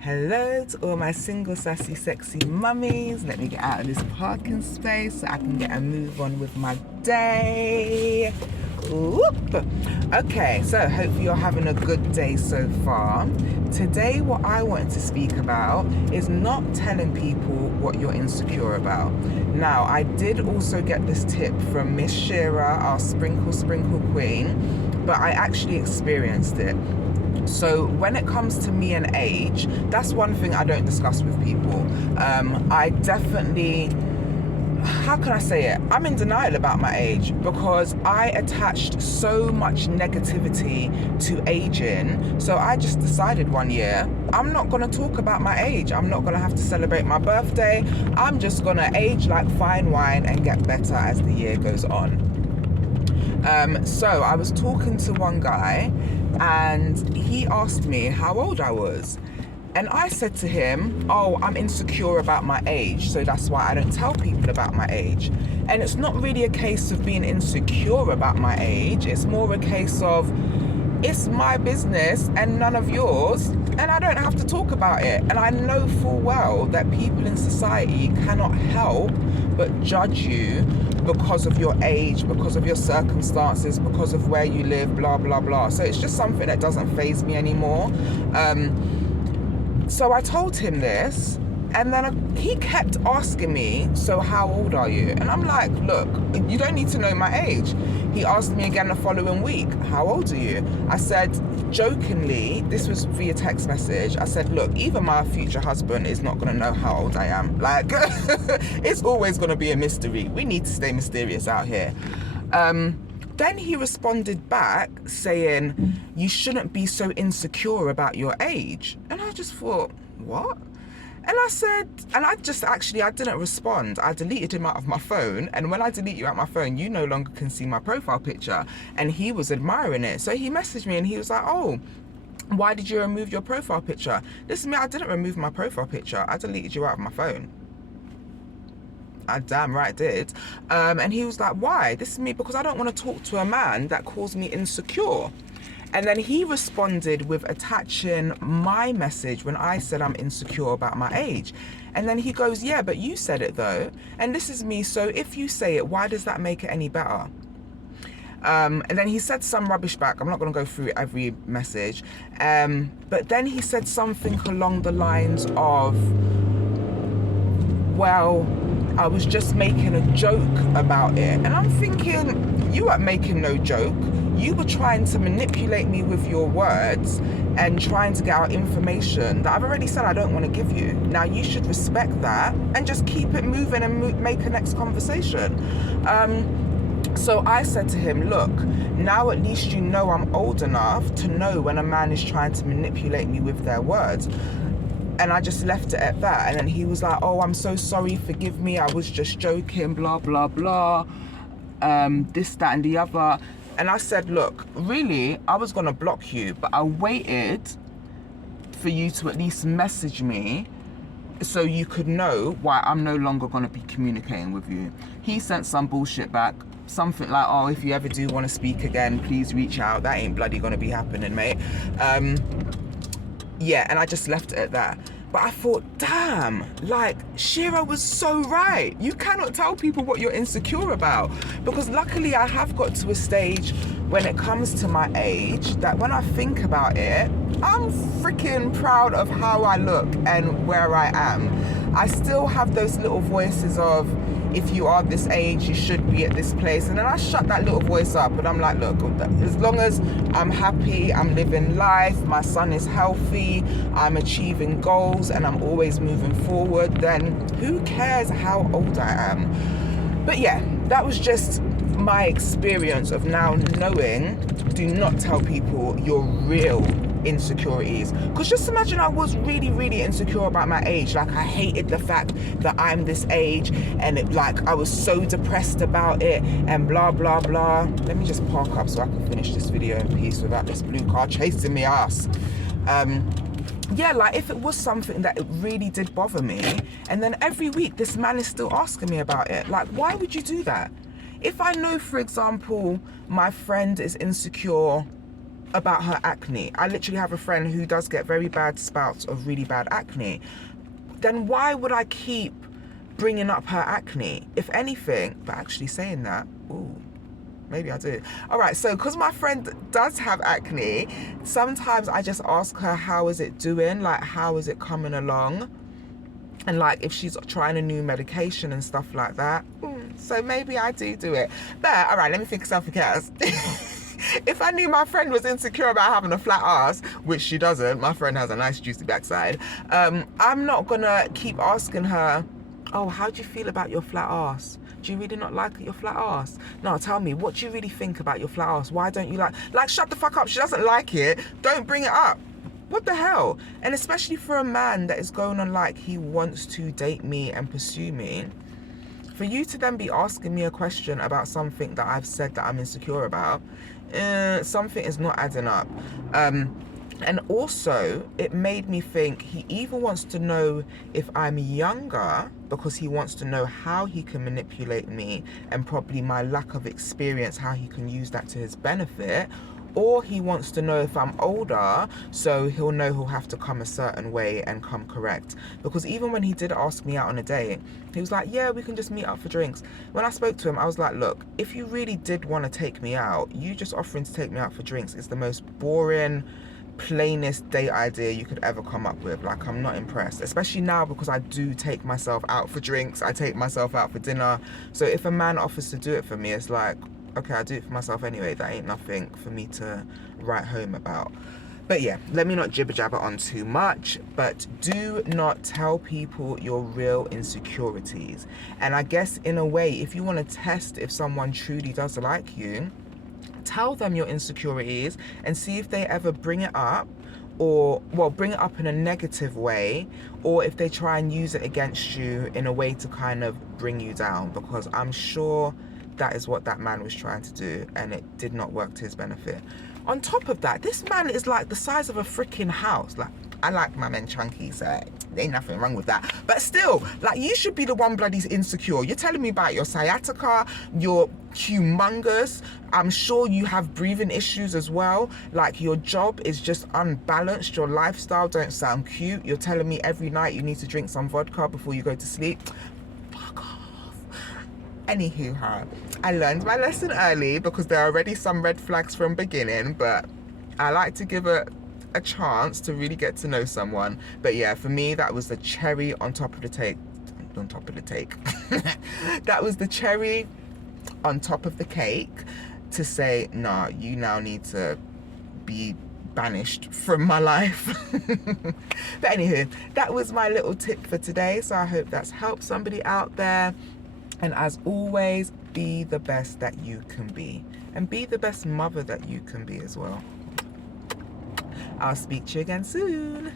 Hello to all my single, sassy, sexy mummies. Let me get out of this parking space so I can get a move on with my day. Whoop. Okay, so hopefully you're having a good day so far. Today, what I wanted to speak about is not telling people what you're insecure about. Now, I did also get this tip from Miss Shira, our sprinkle queen, but I actually experienced it. So when it comes to me and age, that's one thing I don't discuss with people. I definitely, how can I say it? I'm in denial about my age because I attached so much negativity to aging. So I just decided one year, I'm not going to talk about my age. I'm not going to have to celebrate my birthday. I'm just going to age like fine wine and get better as the year goes on. So I was talking to one guy and he asked me how old I was. And I said to him, oh, I'm insecure about my age, so that's why I don't tell people about my age. And it's not really a case of being insecure about my age. It's more a case of, it's my business and none of yours, and I don't have to talk about it. And I know full well that people in society cannot help but judge you because of your age, because of your circumstances, because of where you live, blah, blah, blah. So it's just something that doesn't faze me anymore. So I told him this, and then he kept asking me, so how old are you? And I'm like, look, you don't need to know my age. He asked me again the following week, how old are you? I said, jokingly, this was via text message, I said, look, even my future husband is not going to know how old I am. Like, it's always going to be a mystery. We need to stay mysterious out here. Then he responded back saying, you shouldn't be so insecure about your age. And I just thought, what? And I said, and I didn't respond. I deleted him out of my phone. And when I delete you out my phone, you no longer can see my profile picture. And he was admiring it. So he messaged me and he was like, oh, why did you remove your profile picture? This is me, I didn't remove my profile picture. I deleted you out of my phone. I damn right did. And he was like, why? This is me because I don't want to talk to a man that calls me insecure. And then he responded with attaching my message when I said I'm insecure about my age. And then he goes, yeah, but you said it though. And this is me, so if you say it, why does that make it any better? And then he said some rubbish back. I'm not going to go through every message. But then he said something along the lines of, well, I was just making a joke about it. And I'm thinking, you weren't making no joke. You were trying to manipulate me with your words and trying to get out information that I've already said I don't want to give you. Now you should respect that and just keep it moving and make a next conversation. So I said to him, look, now at least you know I'm old enough to know when a man is trying to manipulate me with their words. And I just left it at that. And then he was like, oh, I'm so sorry, forgive me, I was just joking, blah, blah, blah, this, that, and the other. And I said, look, really, I was gonna block you, but I waited for you to at least message me so you could know why I'm no longer gonna be communicating with you. He sent some bullshit back, something like, oh, if you ever do wanna speak again, please reach out. That ain't bloody gonna be happening, mate. Yeah, and I just left it at that. But I thought, damn, like, Shira was so right. You cannot tell people what you're insecure about. Because luckily I have got to a stage when it comes to my age that when I think about it, I'm freaking proud of how I look and where I am. I still have those little voices of, if you are this age, you should be at this place. And then I shut that little voice up and I'm like, look, as long as I'm happy, I'm living life, my son is healthy, I'm achieving goals and I'm always moving forward, then who cares how old I am? But yeah, that was just my experience of now knowing, do not tell people your real insecurities. Because just imagine I was really, really insecure about my age. Like, I hated the fact that I'm this age, and it, like, I was so depressed about it and blah, blah, blah. Let me just park up so I can finish this video in peace without this blue car chasing me ass. Yeah, like, if it was something that it really did bother me, and then every week this man is still asking me about it, like, why would you do that? If I know, for example, my friend is insecure about her acne. I literally have a friend who does get very bad spouts of really bad acne. Then why would I keep bringing up her acne? If anything, but actually saying that, ooh, maybe I do. All right, so because my friend does have acne, sometimes I just ask her, how is it doing? Like, how is it coming along? And like, if she's trying a new medication and stuff like that. So maybe I do it. But all right, let me think of something else. If I knew my friend was insecure about having a flat ass, which she doesn't, my friend has a nice juicy backside, I'm not gonna keep asking her, oh, how do you feel about your flat ass? Do you really not like your flat ass? No, tell me, what do you really think about your flat ass? Why don't you like, shut the fuck up. She doesn't like it. Don't bring it up. What the hell? And especially for a man that is going on like he wants to date me and pursue me, for you to then be asking me a question about something that I've said that I'm insecure about, something is not adding up. And also, it made me think he either wants to know if I'm younger because he wants to know how he can manipulate me and probably my lack of experience, how he can use that to his benefit, or he wants to know if I'm older, so he'll know he'll have to come a certain way and come correct. Because even when he did ask me out on a date, he was like, yeah, we can just meet up for drinks. When I spoke to him, I was like, look, if you really did want to take me out, you just offering to take me out for drinks is the most boring, plainest date idea you could ever come up with. Like, I'm not impressed, especially now because I do take myself out for drinks. I take myself out for dinner. So if a man offers to do it for me, it's like, okay, I do it for myself anyway. That ain't nothing for me to write home about. But yeah, let me not jibber jabber on too much, but do not tell people your real insecurities. And I guess in a way, if you want to test if someone truly does like you, tell them your insecurities and see if they ever bring it up, or well, bring it up in a negative way, or if they try and use it against you in a way to kind of bring you down, because I'm sure that is what that man was trying to do and it did not work to his benefit. On top of that, this man is like the size of a freaking house. Like, I like my men chunky, so there ain't nothing wrong with that. But still, like, you should be the one bloody insecure. You're telling me about your sciatica, you're humongous. I'm sure you have breathing issues as well. Like, your job is just unbalanced. Your lifestyle don't sound cute. You're telling me every night you need to drink some vodka before you go to sleep. Fuck off. Anywho, I learned my lesson early because there are already some red flags from beginning, but I like to give a chance to really get to know someone. But yeah, for me, that was the cherry on top of the cake. That was the cherry on top of the cake to say, nah, you now need to be banished from my life. But anywho, that was my little tip for today. So I hope that's helped somebody out there. And as always, be the best that you can be. And be the best mother that you can be as well. I'll speak to you again soon.